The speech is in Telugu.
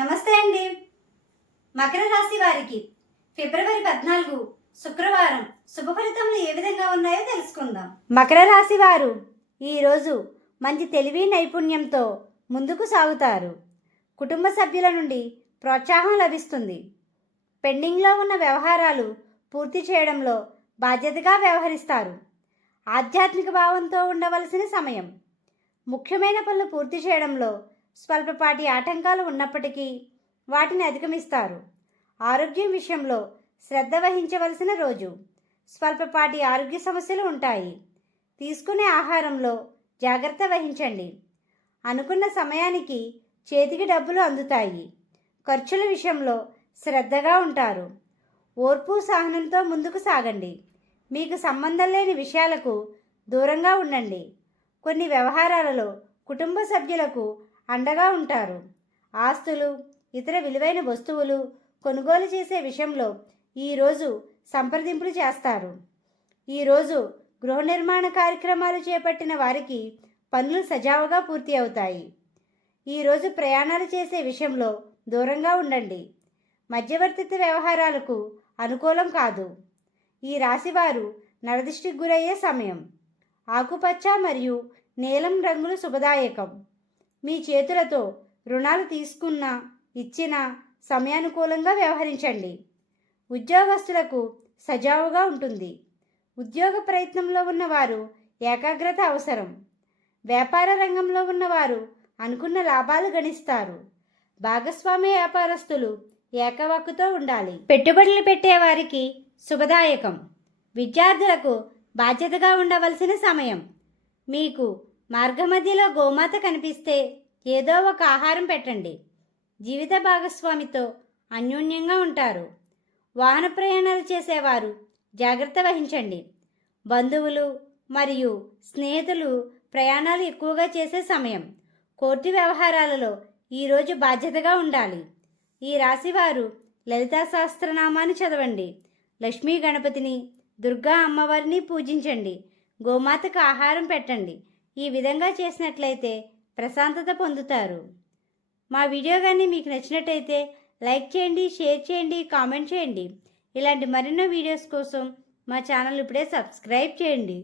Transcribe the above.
నమస్తే అండి. మకర రాశి వారికి ఫిబ్రవరి పద్నాలుగు శుక్రవారం శుభ ఫలితములు ఏ విధంగా ఉన్నాయో తెలుసుకుందాం. మకర రాశి వారు ఈరోజు మంచి తెలివి నైపుణ్యంతో ముందుకు సాగుతారు. కుటుంబ సభ్యుల నుండి ప్రోత్సాహం లభిస్తుంది. పెండింగ్లో ఉన్న వ్యవహారాలు పూర్తి చేయడంలో బాధ్యతగా వ్యవహరిస్తారు. ఆధ్యాత్మిక భావంతో ఉండవలసిన సమయం. ముఖ్యమైన పనులు పూర్తి చేయడంలో స్వల్పపాటి ఆటంకాలు ఉన్నప్పటికీ వాటిని అధిగమిస్తారు. ఆరోగ్యం విషయంలో శ్రద్ధ వహించవలసిన రోజు. స్వల్పపాటి ఆరోగ్య సమస్యలు ఉంటాయి. తీసుకునే ఆహారంలో జాగ్రత్త వహించండి. అనుకున్న సమయానికి చేతికి డబ్బులు అందుతాయి. ఖర్చుల విషయంలో శ్రద్ధగా ఉంటారు. ఓర్పు సహనంతో ముందుకు సాగండి. మీకు సంబంధం లేని విషయాలకు దూరంగా ఉండండి. కొన్ని వ్యవహారాలలో కుటుంబ సభ్యులకు అండగా ఉంటారు. ఆస్తులు ఇతర విలువైన వస్తువులు కొనుగోలు చేసే విషయంలో ఈరోజు సంప్రదింపులు చేస్తారు. ఈరోజు గృహ నిర్మాణ కార్యక్రమాలు చేపట్టిన వారికి పనులు సజావుగా పూర్తి అవుతాయి. ఈరోజు ప్రయాణాలు చేసే విషయంలో దూరంగా ఉండండి. మధ్యవర్తిత్వ వ్యవహారాలకు అనుకూలం కాదు. ఈ రాశివారు నరదిష్టికి గురయ్యే సమయం. ఆకుపచ్చ మరియు నీలం రంగులు శుభదాయకం. మీ చేతులతో రుణాలు తీసుకున్న ఇచ్చిన సమయానుకూలంగా వ్యవహరించండి. ఉద్యోగస్తులకు సజావుగా ఉంటుంది. ఉద్యోగ ప్రయత్నంలో ఉన్నవారు ఏకాగ్రత అవసరం. వ్యాపార రంగంలో ఉన్నవారు అనుకున్న లాభాలు గణిస్తారు. భాగస్వామ్య వ్యాపారస్తులు ఏకవాక్కుతో ఉండాలి. పెట్టుబడులు పెట్టేవారికి శుభదాయకం. విద్యార్థులకు బాధ్యతగా ఉండవలసిన సమయం. మీకు మార్గమధ్యలో గోమాత కనిపిస్తే ఏదో ఒక ఆహారం పెట్టండి. జీవిత భాగస్వామితో అన్యోన్యంగా ఉంటారు. వాహన ప్రయాణాలు చేసేవారు. జాగ్రత్త వహించండి. బంధువులు మరియు స్నేహితులు ప్రయాణాలు ఎక్కువగా చేసే సమయం. కోర్టు వ్యవహారాలలో ఈరోజు బాధ్యతగా ఉండాలి. ఈ రాశివారు లలితా సహస్రనామాన్ని చదవండి. లక్ష్మీ గణపతిని దుర్గా అమ్మవారిని పూజించండి. గోమాతకు ఆహారం పెట్టండి. ఈ విధంగా చేసినట్లయితే ప్రశాంతత పొందుతారు. మా వీడియో కానీ మీకు నచ్చినట్టయితే లైక్ చేయండి షేర్ చేయండి కామెంట్ చేయండి. ఇలాంటి మరెన్నో వీడియోస్ కోసం మా ఛానల్ ఇప్పుడే సబ్స్క్రైబ్ చేయండి.